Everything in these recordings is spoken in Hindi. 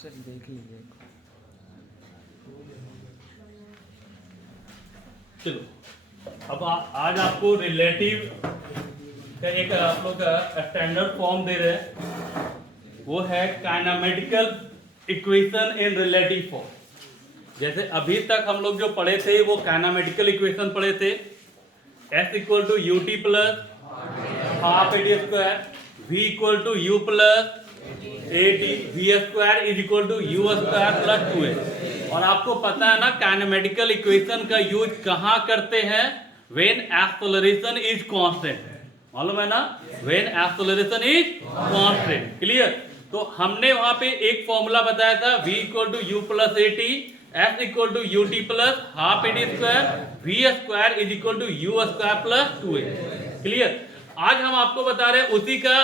सर देख लीजिए। चलो अब आज आपको रिलेटिव का एक आप लोग का स्टैंडर्ड फॉर्म दे रहे हैं, वो है kinematical equation in relative form. जैसे अभी तक हम लोग जो पढ़े थे वो काइनेमेटिकल इक्वेशन पढ़े थे, S equal to u t plus half a t square, V equal to u plus a t v square is equal to u square plus 2a। और आपको पता है ना काइनेमेटिकल इक्वेशन का यूज कहाँ करते हैं? व्हेन एक्सेलरेशन इज कांस्टेंट, मालूम है ना? When acceleration is constant. Clear? तो हमने वहां पे एक फॉर्मूला बताया था, V equal to u plus a t, S equal to u t plus half a t square, V square is equal to u square plus 2a। Clear? आज हम आपको बता रहे हैं उसी का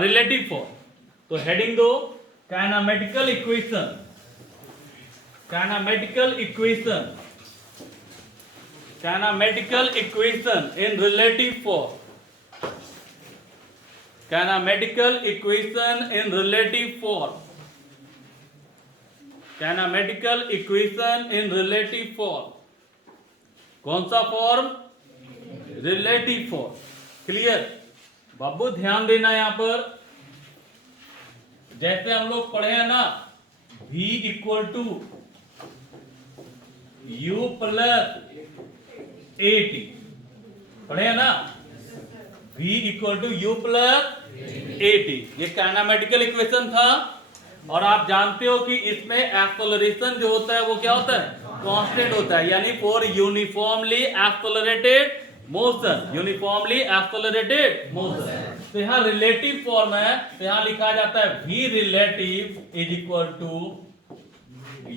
रिलेटिव फॉर्म। तो हेडिंग दो, kinematical equation, kinematical equation, kinematical equation in relative form, kinematical equation in relative form, kinematical equation in relative form. कौन सा फॉर्म? Relative form. क्लियर? बाबू ध्यान देना यहां पर, जैसे हम लोग पढ़े हैं ना, V equal to u plus a t, पढ़े हैं ना? V equal to u plus a t, ये काइनेमेटिकल इक्वेशन था। और आप जानते हो कि इसमें एक्सेलरेशन जो होता है वो क्या होता है? कांस्टेंट होता है, यानी for uniformly accelerated motion, uniformly accelerated motion. तो यहाँ रिलेटिव फॉर्म है, तो यहाँ लिखा जाता है V relative is equal to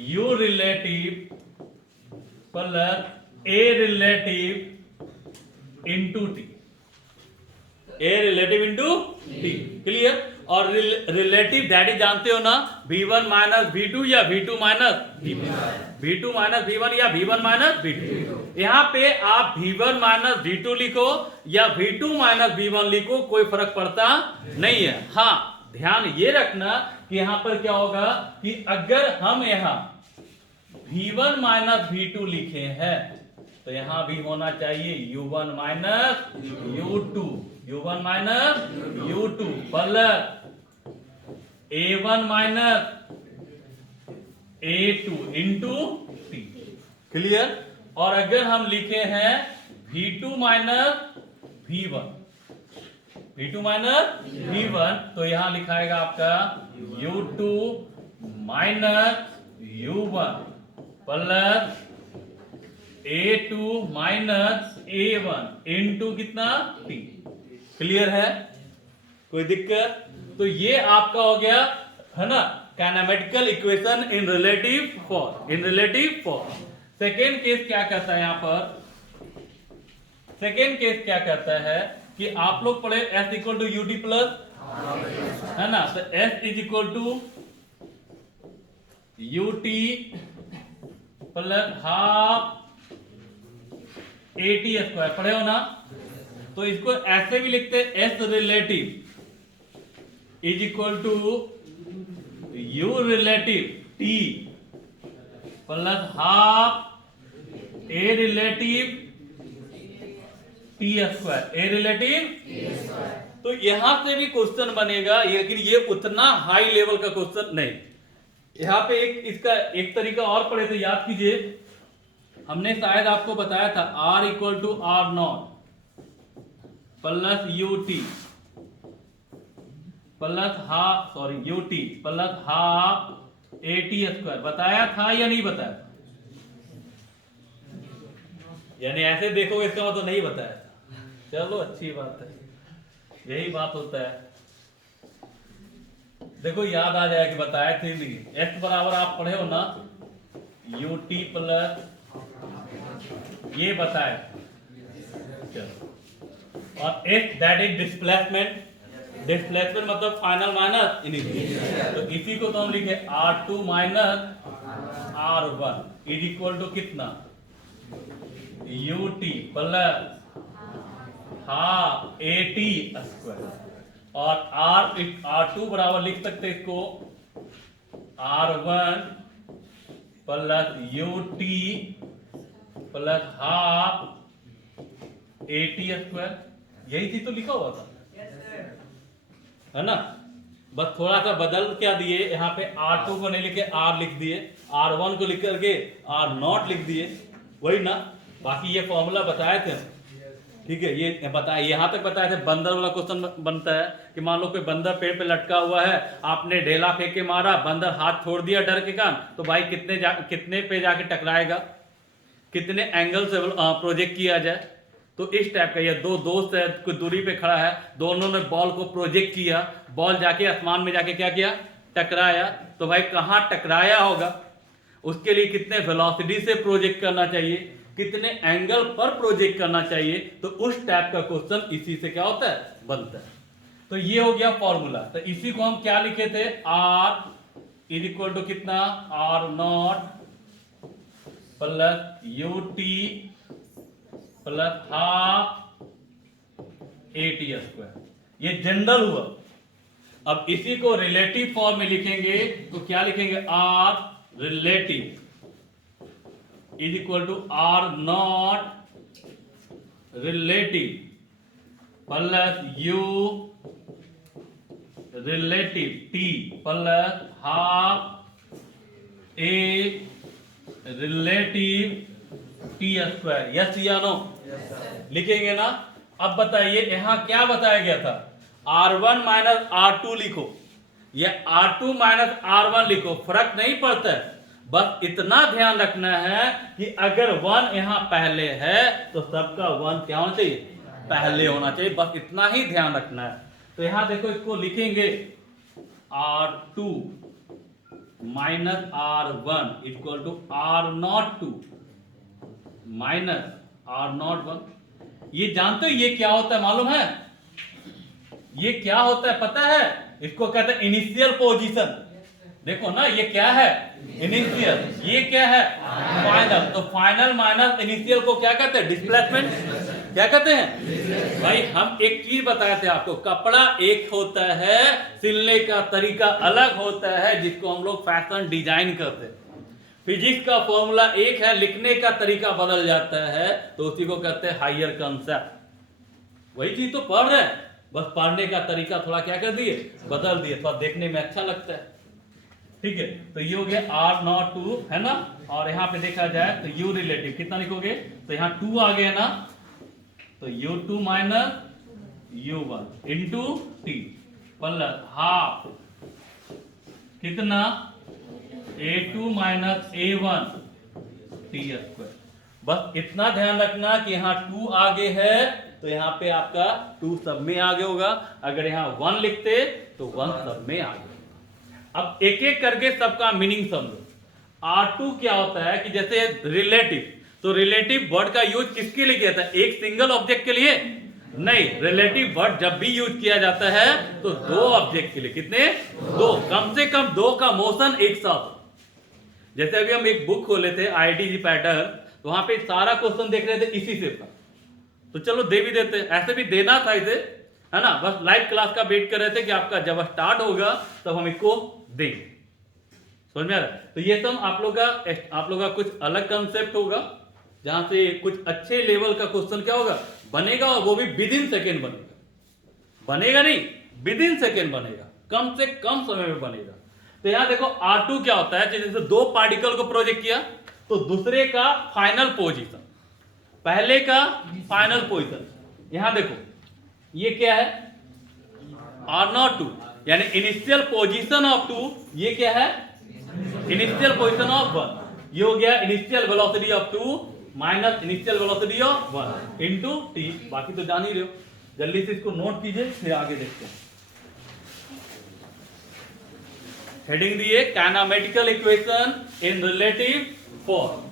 u relative plus a relative into t, a relative into t. Clear? और रिलेटिव डैडी जानते हो ना, V1 माइनस V2 या V2 minus V1, V2 minus V1 या V1 माइनस V2। यहाँ पे आप V1 माइनस V2 लिखो या V2 माइनस V1 लिखो, कोई फर्क पड़ता नहीं है। हाँ, ध्यान ये रखना कि यहाँ पर क्या होगा कि अगर हम यहाँ V1 माइनस V2 लिखे हैं तो यहाँ भी होना चाहिए U1 minus U2, U1 minus U2 plus A1 minus A2 into T। Clear? और अगर हम लिखे हैं V2 minus V1, V2 minus V1, तो यहां लिखाएगा आपका U2 minus U1 plus A2 minus A1 into कितना? T। क्लियर है? कोई दिक्कत? तो ये आपका हो गया है ना kinematical equation in relative form, in relative form. Second case क्या कहता है यहां पर? सेकेंड केस क्या कहता है कि आप लोग पढ़े S equal to u t plus, है ना? तो S is equal to u t plus half a t square, पढ़े हो ना? तो इसको ऐसे भी लिखते हैं, S relative is equal to u relative t plus half a relative t square, a relative. तो यहां से भी क्वेश्चन बनेगा, लेकिन ये उतना हाई लेवल का क्वेश्चन नहीं। यहाँ पे एक इसका एक तरीका और पढ़े थे, याद कीजिए, हमने शायद आपको बताया था R equal to r nought plus u t plus half, sorry u t plus half a t square. बताया था या नहीं बताया था? यानी ऐसे देखोगे इसका मतलब नहीं बताया था। चलो अच्छी बात है, यही बात होता है। देखो याद आ जाएगा कि बताया थे नहीं। x बराबर आप पढ़े हो ना, यू टी प्लस ये बताए, और x that is displacement, displacement मतलब फाइनल माइनस इनिशियल। तो इसी को तो हम लिखे R2 minus R1 is equal to कितना? UT plus half AT square. और R2 बराबर लिख सकते हैं इसको R1 plus UT plus half AT square, यही चीज तो लिखा हुआ था है ना। बस थोड़ा सा बदल क्या दिए, यहाँ पे R2 को नहीं लिखे R लिख दिए, R1 को लिख करके R0 लिख दिए, वही ना। बाकी ये फॉर्मूला बताए थे, ठीक है, ये बताया, यहाँ तक बताए थे। बंदर वाला क्वेश्चन बनता है कि मान लो कोई बंदर पेड़ पे लटका हुआ है, आपने ढेला फेंक के मारा, बंदर हाथ छोड़ दिया डर के कारण, तो भाई कितने पे जाके टकराएगा, कितने एंगल से प्रोजेक्ट किया जाए। तो इस टाइप का, ये दो दोस्त है, कुछ दूरी पे खड़ा है, दोनों ने बॉल को प्रोजेक्ट किया, बॉल जाके आसमान में जाके क्या किया, टकराया, तो भाई कहाँ टकराया होगा, उसके लिए कितने वेलोसिटी से प्रोजेक्ट करना चाहिए, कितने एंगल पर प्रोजेक्ट करना चाहिए। तो उस टाइप का क्वेश्चन इसी से क्या होता है, बनता है। तो ये हो गया फॉर्मूला। तो इसी को हम क्या लिखे थे, R इज इक्वल टू कितना, R0 plus UT plus half AT square, ये जनरल हुआ। अब इसी को रिलेटिव फॉर्म में लिखेंगे तो क्या लिखेंगे, R relative is equal to R0 relative plus U relative T plus half A relative T square. Yes या नो, लिखेंगे ना। अब बताइए यहां क्या बताया गया था, R1 माइनस R2 लिखो या R2 माइनस R1 लिखो, फर्क नहीं पड़ता है। बस इतना ध्यान रखना है कि अगर 1 यहां पहले है तो सबका 1 क्या होना चाहिए, पहले होना चाहिए। बस इतना ही ध्यान रखना है। तो यहां देखो, इसको लिखेंगे R2 minus R1 equal to R02 minus R01। ये जानते हो ये क्या होता है, मालूम है ये क्या होता है, पता है, इसको कहते हैं इनिशियल पोजीशन। देखो ना, ये क्या है, इनिशियल, ये क्या है, फाइनल। तो फाइनल माइनस इनिशियल को क्या कहते हैं, डिस्प्लेसमेंट। क्या कहते हैं भाई, हम एक चीज बताए थे आपको, कपड़ा एक होता है, सिलने का तरीका अलग होता है, जिसको हम लोग फैशन डिजाइन करते हैं। फिजिक्स का फॉर्मूला एक है, लिखने का तरीका बदल जाता है, तो उसी को कहते हैं हायर कंसेप्ट। वही चीज तो पढ़ रहे हैं, बस पढ़ने का तरीका थोड़ा क्या कर दिए, बदल दिए, थोड़ा देखने में अच्छा लगता है। ठीक है, तो ये हो गया R02 है ना। और यहाँ पे देखा जाए तो U रिलेटिव कितना लिखोगे, तो यहाँ 2 आ गया ना, तो U2 minus U1 into T plus half कितना, A2 minus A1 T square. बस इतना ध्यान रखना कि यहाँ 2 आगे है तो यहाँ पे आपका 2 सब में आगे होगा, अगर यहाँ 1 लिखते तो 1 सब में आगे। अब एक एक करके सबका मीनिंग समझो। R2 क्या होता है कि जैसे रिलेटिव, तो रिलेटिव वर्ड का यूज किसके लिए किया था, एक सिंगल ऑब्जेक्ट के लिए नहीं, रिलेटिव वर्ड जब भी यूज किया जाता है तो 2 ऑब्जेक्ट के लिए, कितने, 2, कम से कम 2 का मोशन एक साथ। जैसे अभी हम एक बुक खोले थे IITG पैटर्न, तो वहां पे सारा क्वेश्चन देख रहे थे इसी से था, तो चलो दे भी देते, ऐसे भी देना था इसे, है ना। बस लाइव क्लास का वेट कर रहे थे कि आपका जब स्टार्ट होगा तब हम इसको देंगे, समझ में आ रहा है। तो ये सब आप लोग का कुछ अलग कंसेप्ट होगा, जहां से कुछ अच्छे लेवल का क्वेश्चन क्या होगा, बनेगा, और वो भी विद इन सेकेंड बनेगा नहीं, विद इन सेकेंड बनेगा, कम से कम समय में बनेगा। तो यहां देखो R2 क्या होता है, जैसे 2 पार्टिकल को प्रोजेक्ट किया तो दूसरे का फाइनल पोजीशन, पहले का फाइनल पोजीशन। यहां देखो ये क्या है, R02 यानी इनिशियल पोजीशन ऑफ 2, ये क्या है, इनिशियल पोजीशन ऑफ 1। ये हो गया initial velocity of 2 minus initial velocity of 1 into T। बाकी तो जान ही रहे हो, जल्दी से इसको नोट कीजिए, फिर आगे देखते हैं। हेडिंग दिए kinematical equation in relative form.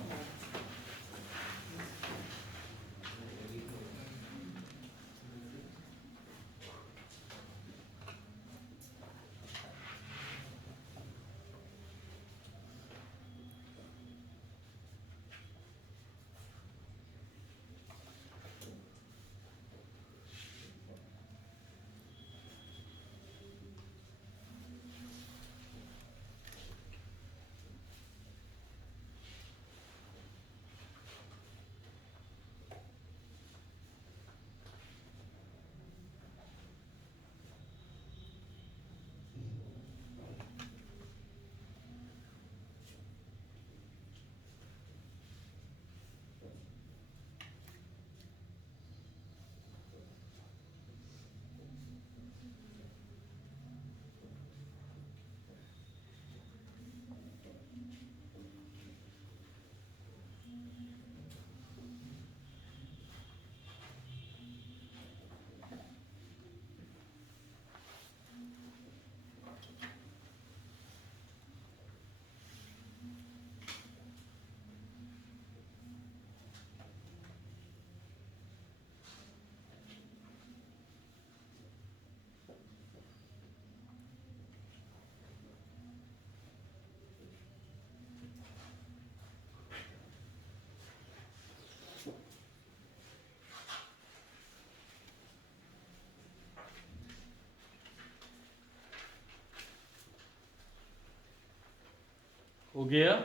हो गया।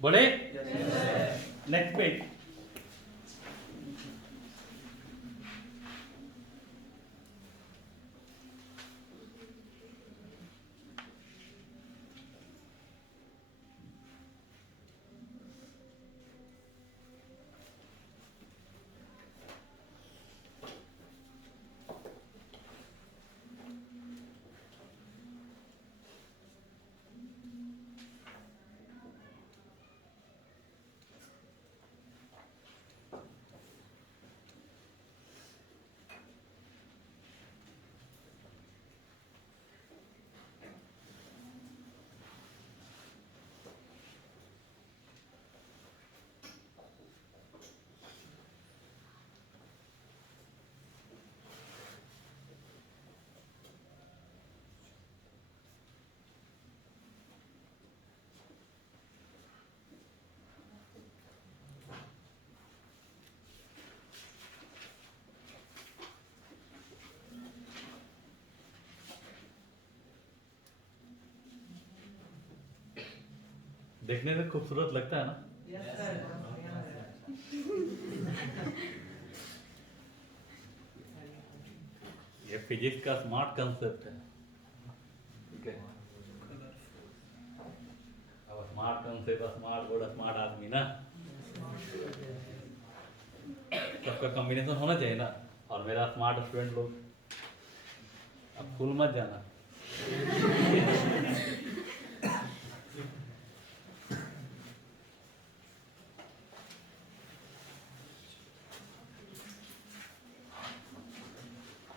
बड़े नेक्स्ट पेज। देखने में खूबसूरत लगता है ना? ये फिजिक्स का स्मार्ट कंसेप्ट है। ठीक है, अब smart concept, smart board, smart आदमी ना, सबका कॉम्बिनेशन होना चाहिए ना। और मेरा स्मार्ट स्टूडेंट लोग, अब फुल मत जाना।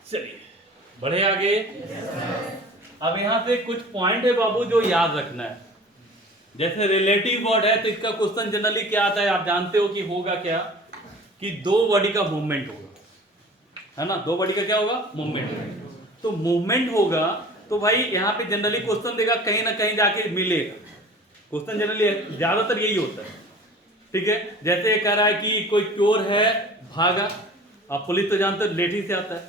चलिए बढ़े आगे। अब यहां से कुछ पॉइंट है बाबू जो याद रखना है। जैसे रिलेटिव वर्ड है तो इसका क्वेश्चन जनरली क्या आता है, आप जानते हो कि होगा क्या, कि दो बॉडी का मूवमेंट होगा, है ना। दो बॉडी का क्या होगा, मूवमेंट। तो मूवमेंट होगा तो भाई यहाँ पे जनरली क्वेश्चन देगा, कहीं ना कहीं जाके मिलेगा। क्वेश्चन जनरली ज्यादातर यही होता है। ठीक है, जैसे कह रहा है कि कोई चोर है भागा, अब पुलिस तो जानते हो लेठी से आता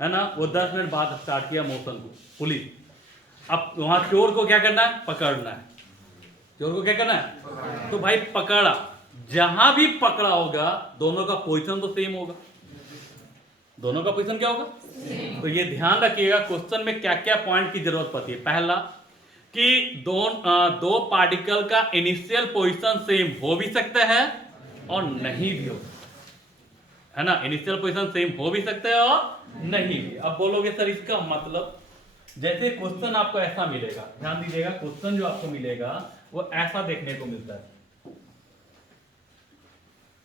है ना। वो 10 मिनट बाद स्टार्ट किया मोशन को पुलिस। अब वहां चोर को क्या करना है, पकड़ना है। चोर को क्या करना है, तो भाई पकड़ा, जहां भी पकड़ा होगा दोनों का पोजीशन तो सेम होगा। दोनों का पोजीशन क्या होगा, तो ये ध्यान रखिएगा क्वेश्चन में क्या क्या पॉइंट की जरूरत पड़ती है। पहला कि दो पार्टिकल का इनिशियल पोजीशन सेम हो भी सकता है और नहीं भी हो, है ना। इनिशियल पोजीशन सेम हो भी सकता है और नहीं भी। अब बोलोगे सर इसका मतलब, जैसे क्वेश्चन आपको ऐसा मिलेगा, ध्यान दीजिएगा, क्वेश्चन जो आपको मिलेगा वो ऐसा देखने को मिलता है।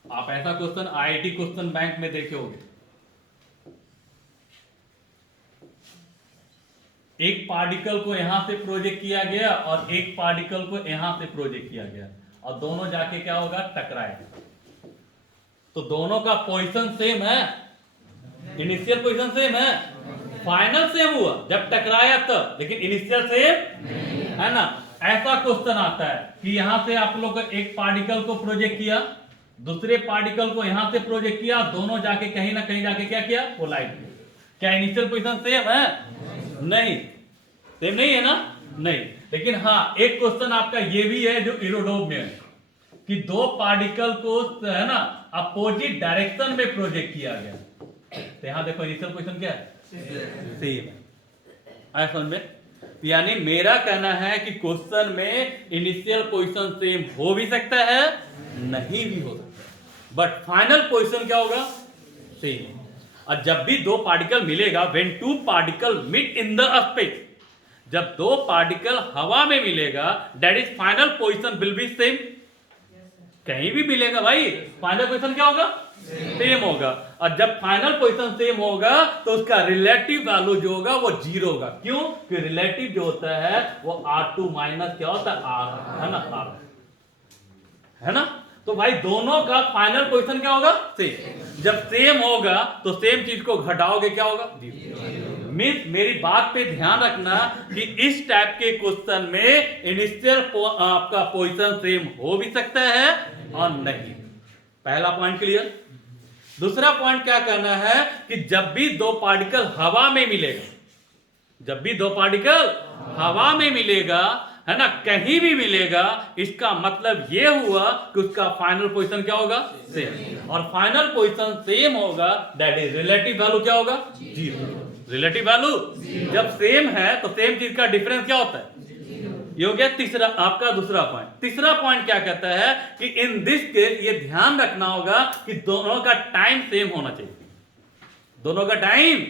आप ऐसा क्वेश्चन आईआईटी क्वेश्चन बैंक में देखे होंगे। एक पार्टिकल को यहां से प्रोजेक्ट किया गया और एक पार्टिकल को यहां से प्रोजेक्ट किया गया, और दोनों जाके क्या होगा, टकराएगा। तो दोनों का पोजीशन सेम है, इनिशियल पोजीशन सेम है, फाइनल सेम हुआ जब टकराया तब, लेकिन इनिशियल सेम है ना। ऐसा क्वेश्चन आता है कि यहां से आप लोग एक पार्टिकल को प्रोजेक्ट किया, दूसरे पार्टिकल को यहां से प्रोजेक्ट किया, दोनों जाके कहीं ना कहीं जाके क्या किया, कोलाइड किया। क्या इनिशियल पोजीशन सेम है, नहीं, सेम नहीं है ना, नहीं। लेकिन हाँ, एक क्वेश्चन आपका ये भी है जो एरोड्रोम में है, कि दो पार्टिकल को, है ना, अपोजिट डायरेक्शन में प्रोजेक्ट किया गया। तो यहां देखो इनिशियल पोजीशन क्या है, सेम है। आया समझ में? यानी मेरा कहना है कि क्वेश्चन में इनिशियल पोजीशन सेम हो भी सकता है, नहीं भी हो सकता है, बट फाइनल पोजीशन क्या होगा, सेम। और जब भी दो पार्टिकल मिलेगा, when two particle meet in the space, जब दो पार्टिकल हवा में मिलेगा, that is final position will be same. कहीं भी मिलेगा भाई, फाइनल पोजीशन क्या होगा, सेम होगा। और जब फाइनल पोजीशन सेम होगा तो उसका रिलेटिव वैल्यू जो होगा वो 0 होगा। क्यों, कि रिलेटिव जो होता है वो R2 माइनस क्या होता है, R, है ना, R, है ना। तो भाई दोनों का फाइनल पोजीशन क्या होगा, सेम। जब सेम होगा तो सेम चीज को घटाओगे क्या होगा? मीन्स मेरी बात पे ध्यान रखना कि इस टाइप के क्वेश्चन में इनिशियल आपका पोजीशन सेम हो भी सकता है और नहीं। पहला पॉइंट क्लियर। दूसरा पॉइंट क्या करना है कि जब भी दो पार्टिकल हवा में मिलेगा, जब भी दो पार्टिकल हवा में मिलेगा, है ना, कहीं भी मिलेगा, इसका मतलब यह हुआ कि उसका फाइनल पोजीशन क्या होगा? सेम। और फाइनल पोजीशन सेम होगा, दैट इज रिलेटिव वैल्यू क्या होगा? जीरो। रिलेटिव वैल्यू जब सेम है तो सेम चीज का डिफरेंस क्या होता है? ये हो गया तीसरा आपका दूसरा पॉइंट। तीसरा पॉइंट क्या कहता है कि इन दिस केस ये ध्यान रखना होगा कि दोनों का टाइम सेम होना चाहिए, दोनों का टाइम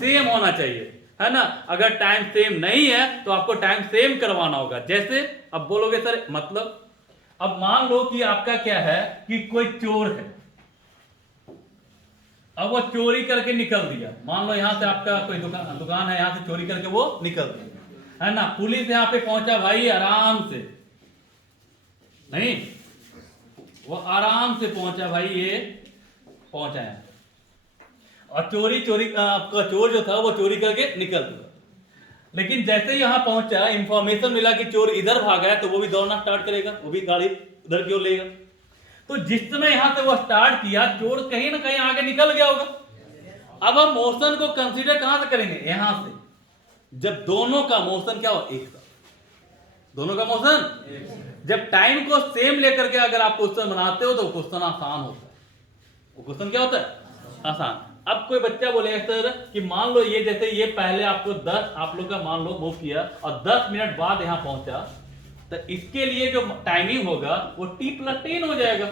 सेम होना चाहिए, है ना। अगर टाइम सेम नहीं है तो आपको टाइम सेम करवाना होगा। जैसे अब बोलोगे सर मतलब, अब मान लो कि आपका क्या है कि कोई चोर है, अब वो चोरी करके निकल दिया। मान लो यहां से आपका कोई दुकान है, यहां से चोरी करके वो निकल दिया, है ना। पुलिस यहां पे पहुंचा भाई आराम से, नहीं वो आराम से पहुंचा भाई, ये पहुंचा है और चोरी आपका चोर जो था वो चोरी करके निकल गया। लेकिन जैसे यहां पहुंचा, इंफॉर्मेशन मिला कि चोर इधर भागा है, तो वो भी दौड़ना स्टार्ट करेगा, वो भी गाड़ी उधर की ओर लेगा। तो जिस समय यहां से वो स्टार्ट किया, चोर कहीं ना कहीं आगे निकल गया होगा। अब हम मोशन को कंसीडर कहां से करेंगे? यहां से, जब दोनों का मोशन क्या हो? एक साथ, दोनों का मोशन। जब टाइम को सेम लेकर के अगर आप क्वेश्चन बनाते हो तो क्वेश्चन आसान होता है। वो क्वेश्चन क्या होता है? आसान। अब कोई बच्चा बोलेगा सर कि मान लो ये, जैसे ये पहले आपको 10 आप लोग का मान लो मूव किया और 10 मिनट बाद यहां पहुंचा, तो इसके लिए जो टाइमिंग होगा वो t+10 हो जाएगा।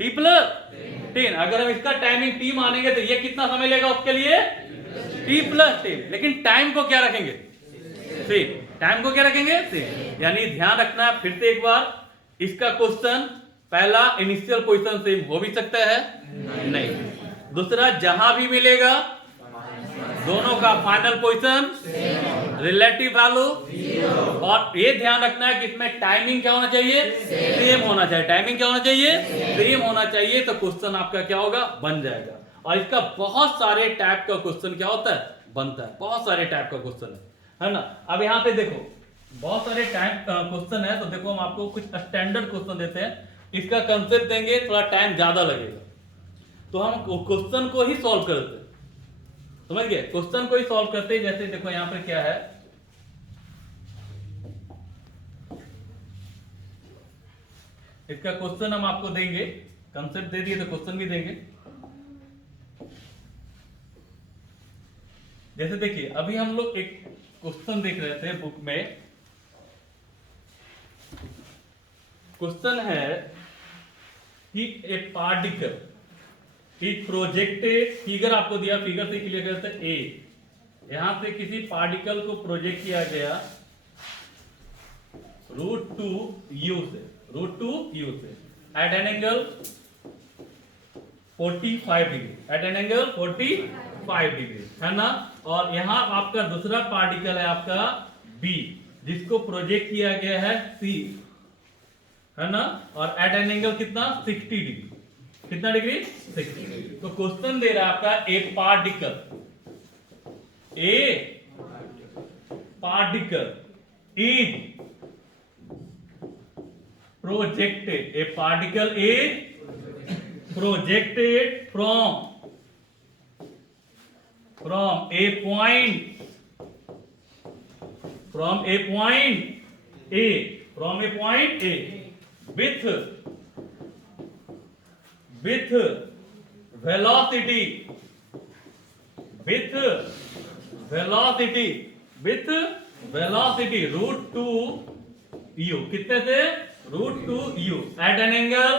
t+10। अगर हम इसका टाइमिंग t मानेंगे तो ये कितना समय लेगा उसके लिए? t+10। लेकिन टाइम को क्या रखेंगे? सेम। टाइम को क्या रखेंगे? सेम। यानी ध्यान रखना फिर से एक बार, इसका क्वेश्चन पहला इनिशियल पोजीशन सेम हो भी सकता है, नहीं। दूसरा जहां भी मिलेगा दोनों का फाइनल पोजीशन रिलेटिव वैल्यू, और ये ध्यान रखना है कि इसमें टाइमिंग क्या होना चाहिए? सेम होना चाहिए। टाइमिंग क्या होना चाहिए? सेम होना चाहिए। तो क्वेश्चन आपका क्या होगा? बन जाएगा। और इसका बहुत सारे टाइप का क्वेश्चन क्या होता है? बनता है। बहुत सारे टाइप का क्वेश्चन है ना। अब यहाँ पे देखो बहुत सारे टाइप क्वेश्चन है, तो देखो हम आपको कुछ स्टैंडर्ड क्वेश्चन देते हैं। इसका कंसेप्ट देंगे, थोड़ा टाइम ज्यादा लगेगा, तो हम क्वेश्चन को ही सॉल्व करते हैं, समझ गए? क्वेश्चन को ही सॉल्व करते हैं। जैसे देखो यहां पर क्या है, इसका क्वेश्चन हम आपको देंगे, कंसेप्ट दे दिए तो क्वेश्चन भी देंगे। जैसे देखिए अभी हम लोग एक क्वेश्चन देख रहे थे बुक में। क्वेश्चन है कि ए पार्टिकल इज प्रोजेक्टेड, फिगर आपको दिया, फिगर से क्लियर करते हैं। ए यहां से किसी पार्टिकल को प्रोजेक्ट किया गया √2u से, √2u से at an angle 45 degree, at an angle 45 degree, है ना। और यहां आपका दूसरा पार्टिकल है आपका B, जिसको प्रोजेक्ट किया गया है C, है ना, और एट एन एंगल कितना? 60 डिग्री। कितना डिग्री? 60 डिग्री। तो क्वेश्चन दे रहा है आपका ए particle is projected, A particle is projected from a point, from a point A, from a point A with velocity, with velocity √2u, कितने से? √2u at an angle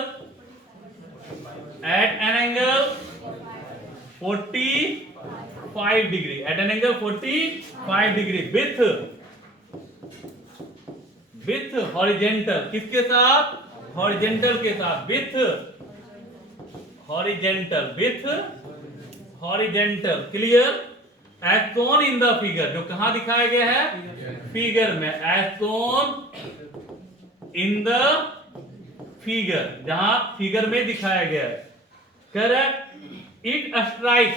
45 degree, at an angle 45 degree with horizontal, किसके साथ? हॉरिजेंटल के साथ, with horizontal, clear? as shown in the figure, जो कहां दिखाया गया है? फिगर में, as shown in the figure, जहां फिगर में दिखाया गया है, कह रहा है it strike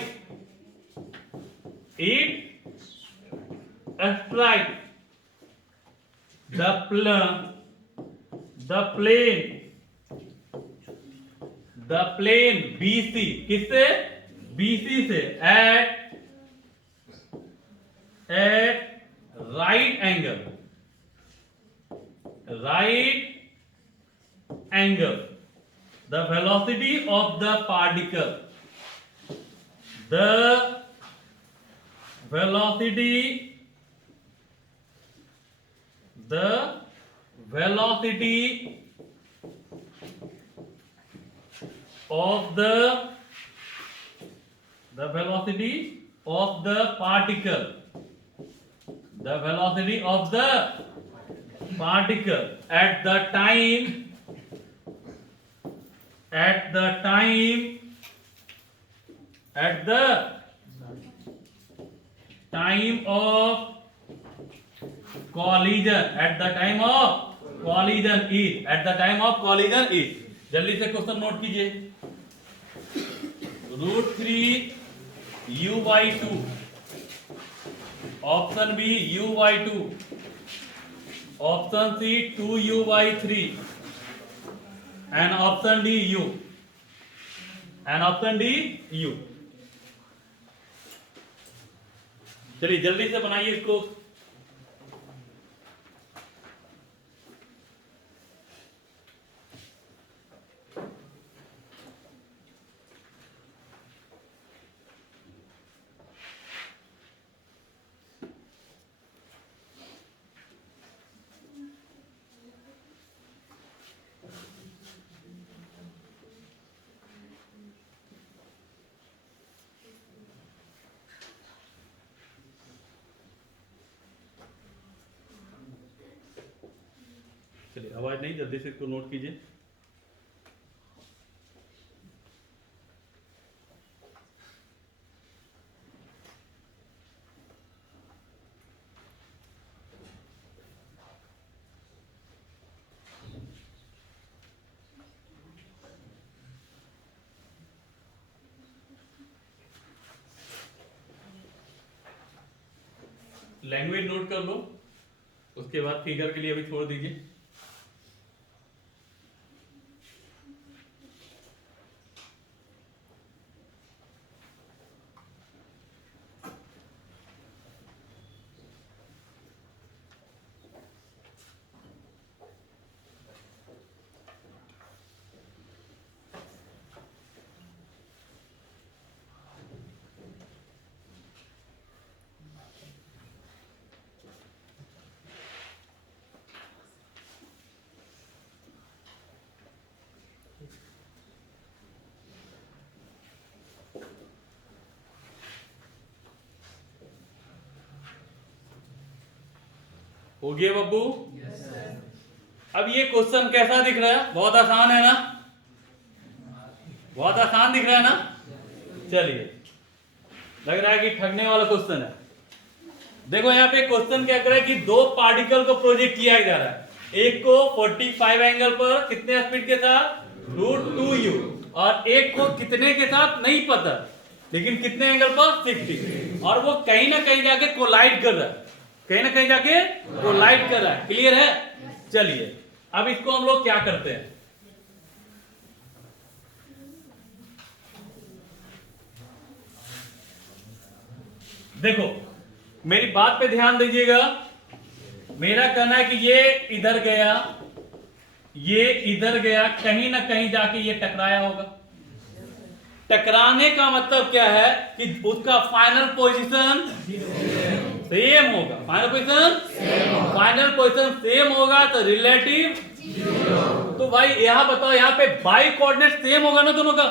the plane BC, किससे? BC से, at right angle the velocity of the particle, the velocity of the velocity of the particle, the velocity of the particle at the time of collision, is, जल्दी से क्वेश्चन नोट कीजिए। √3u/2, option B u/2, option C 2u/3 and option D u। चलिए जल्दी से बनाइए इसको। चलिए आवाज नहीं, जल्दी से इसको नोट कीजिए। लैंग्वेज नोट कर लो, उसके बाद फिगर के लिए अभी छोड़ दीजिए। हो गया बब्बू? अब ये क्वेश्चन कैसा दिख रहा है? बहुत आसान है ना? बहुत आसान दिख रहा है ना? चलिए, लग रहा है कि ठगने वाला क्वेश्चन है। देखो यहाँ पे क्वेश्चन क्या कर रहा है कि दो पार्टिकल को प्रोजेक्ट किया जा रहा है। एक को 45 एंगल पर कितने स्पीड के साथ? √2u, और एक को कितने के साथ नहीं पता, लेकिन कितने एंगल पर? 60, और वो कहीं ना कहीं जाके कोलाइड कर रहा है, कहीं ना कहीं जाके कोलाइड कर रहा है। क्लियर है? चलिए अब इसको हम लोग क्या करते हैं, देखो मेरी बात पे ध्यान दीजिएगा। मेरा कहना है कि ये इधर गया, ये इधर गया, कहीं ना कहीं जाके ये टकराया होगा। टकराने का मतलब क्या है कि उसका फाइनल पोजीशन सेम होगा। फाइनल पोजीशन सेम होगा तो रिलेटिव तो भाई यहां बताओ, यहां पे बाई कोऑर्डिनेट सेम होगा ना दोनों का?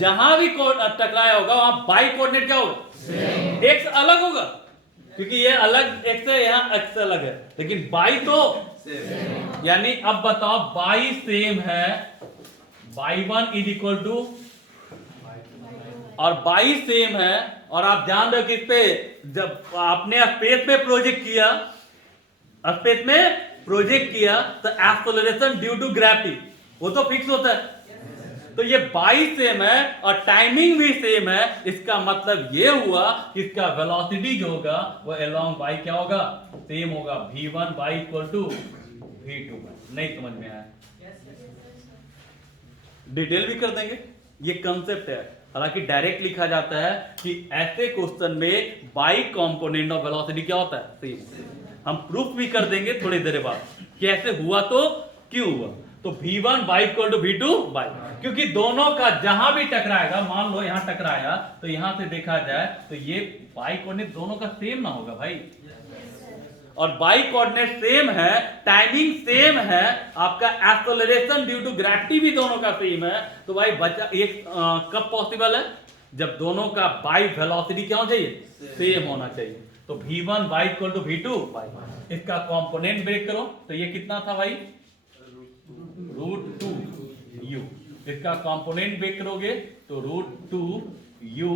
जहां भी टकराया होगा वहां बाई कोऑर्डिनेट क्या होगा? एक्स अलग होगा, क्योंकि ये अलग एक्स है, यहाँ एक्स अलग है, लेकिन बाई तो यानी अब बताओ बाई सेम है, y1 इज इक्वल टू, और बाई सेम है, और आप जान रहे हो कि इस पे जब आपने स्पेस में प्रोजेक्ट किया, स्पेस में प्रोजेक्ट किया तो एक्सेलरेशन ड्यू टू ग्रेविटी वो तो फिक्स होता है। तो ये बाई सेम है और टाइमिंग भी सेम है, इसका मतलब ये हुआ कि इसका वेलोसिटी जो होगा वो अलोंग बाई क्या होगा, सेम होगा, v1 by equal to v2। नहीं समझ में आया, डिटेल भी कर देंगे, ये कंसेप्ट है। हालांकि डायरेक्ट लिखा जाता है कि ऐसे क्वेश्चन में बाई कंपोनेंट ऑफ वेलोसिटी क्या होता है, सेम। हम प्रूफ भी कर देंगे थोड़ी देर बाद कि ऐसे हुआ तो क्यों हुआ। तो v1 by equal to v2 by, क्योंकि दोनों का जहां भी टकराएगा, मान लो यहां टकराया तो यहां से देखा जाए तो ये बाई कोऑर्डिनेट दोनों का सेम ना होगा भाई, और बाई कोऑर्डिनेट सेम है, टाइमिंग सेम है, आपका एक्सेलरेशन ड्यू टू ग्रेविटी भी दोनों का सेम है, तो भाई बचा एक कब पॉसिबल है, जब दोनों का बाई वेलोसिटी क्या होना चाहिए, सेम होना चाहिए। तो v1 by equal to v2 by, इसका कंपोनेंट ब्रेक करो तो ये कितना था भाई, √2u। इसका कंपोनेंट ब्रेक करोगे तो √2u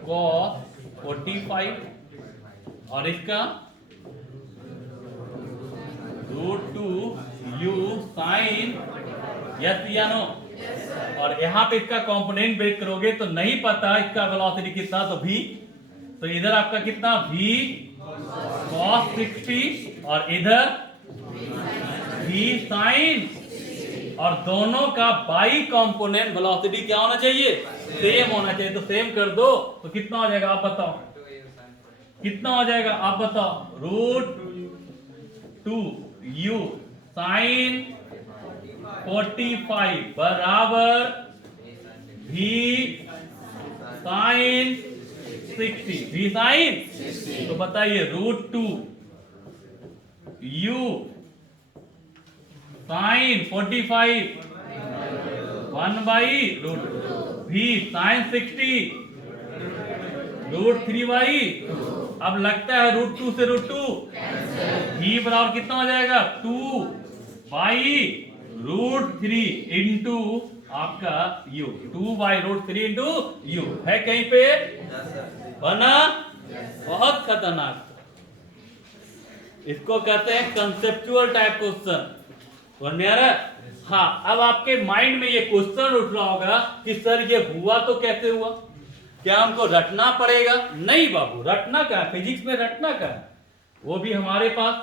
cos 45 और इसका √2u sin, यस या नो। और यहां पे इसका कंपोनेंट ब्रेक करोगे तो नहीं पता इसका वेलोसिटी कितना, तो v, तो इधर आपका कितना v cos 60 और इधर v sin, और दोनों का बाई कंपोनेंट वेलोसिटी क्या होना चाहिए, सेम होना चाहिए। तो सेम कर दो तो कितना हो जाएगा आप बताओ, कितना हो जाएगा आप बताओ, √2u sin 45 बराबर v sin 60, v sin, तो बताइए √2u sin 45 1 by √2, v sin 60 √3 by, अब लगता है √2 से √2, v बराबर कितना हो जाएगा 2 बाई √3 इंटू आपका u, 2 बाई √3 इंटू u है कहीं पे बना, बहुत खतरनाक। इसको कहते हैं कंसेप्चुअल टाइप क्वेश्चन, समझ में आ रहा है। हाँ, अब आपके माइंड में ये क्वेश्चन उठ रहा होगा कि सर ये हुआ तो कैसे हुआ, क्या हमको रटना पड़ेगा? नहीं बाबू, रटना क्या है, फिजिक्स में रटना क्या है, वो भी हमारे पास।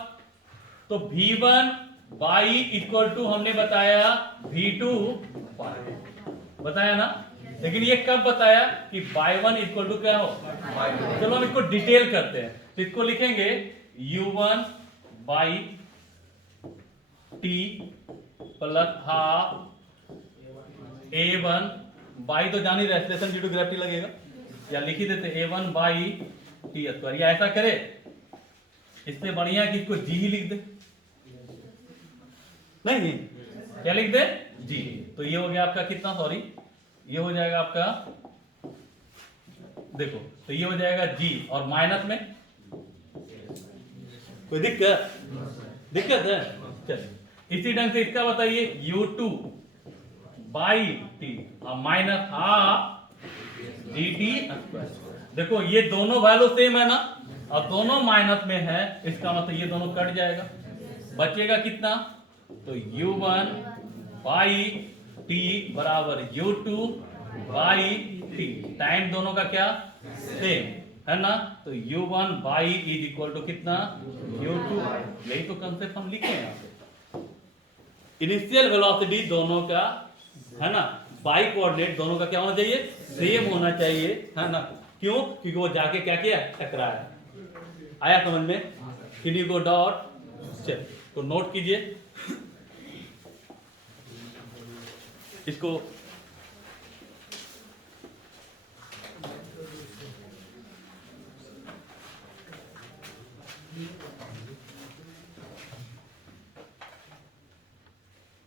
तो v1 बाई इक्वल टू हमने बताया v2 बाई, बताया ना, लेकिन ये कब बताया कि y1 इक्वल टू क्या हो, चलो हम इसको डिटेल करते हैं। तो इसको लिखेंगे u1 by T plus half a1 by, तो जान ही रहे एक्सलेशन ड्यू टू ग्रेविटी लगेगा, या लिख ही देते a1 बाई टी स्क्वायर, या ऐसा करे इससे बढ़िया कि इसको जी ही लिख दे, नहीं क्या लिख दे, जी। तो ये हो गया आपका कितना, सॉरी ये हो जाएगा आपका, देखो तो ये हो जाएगा जी, और माइनस में कोई दिक्कत है, चलिए इसी ढंग से इसका बताइए u2 बाई टी और माइनस हाफ dt स्क्वायर। देखो ये दोनों वैल्यू सेम है ना, और दोनों माइनस में है, इसका मतलब ये दोनों कट जाएगा, बचेगा कितना, तो u1 बाई टी बराबर u2 बाई टी, टाइम दोनों का क्या सेम है ना, तो u1 by is equal to कितना u2, यही तो कंसेप्ट हम लिखे हैं। इनिशियल वेलोसिटी दोनों का है ना, बाई कोऑर्डिनेट दोनों का क्या होना चाहिए, सेम होना चाहिए, है ना, क्यों, क्योंकि वो जाके क्या किया, टकराया। आया समझ में, कैन यू गो डॉट, चल तो नोट कीजिए इसको।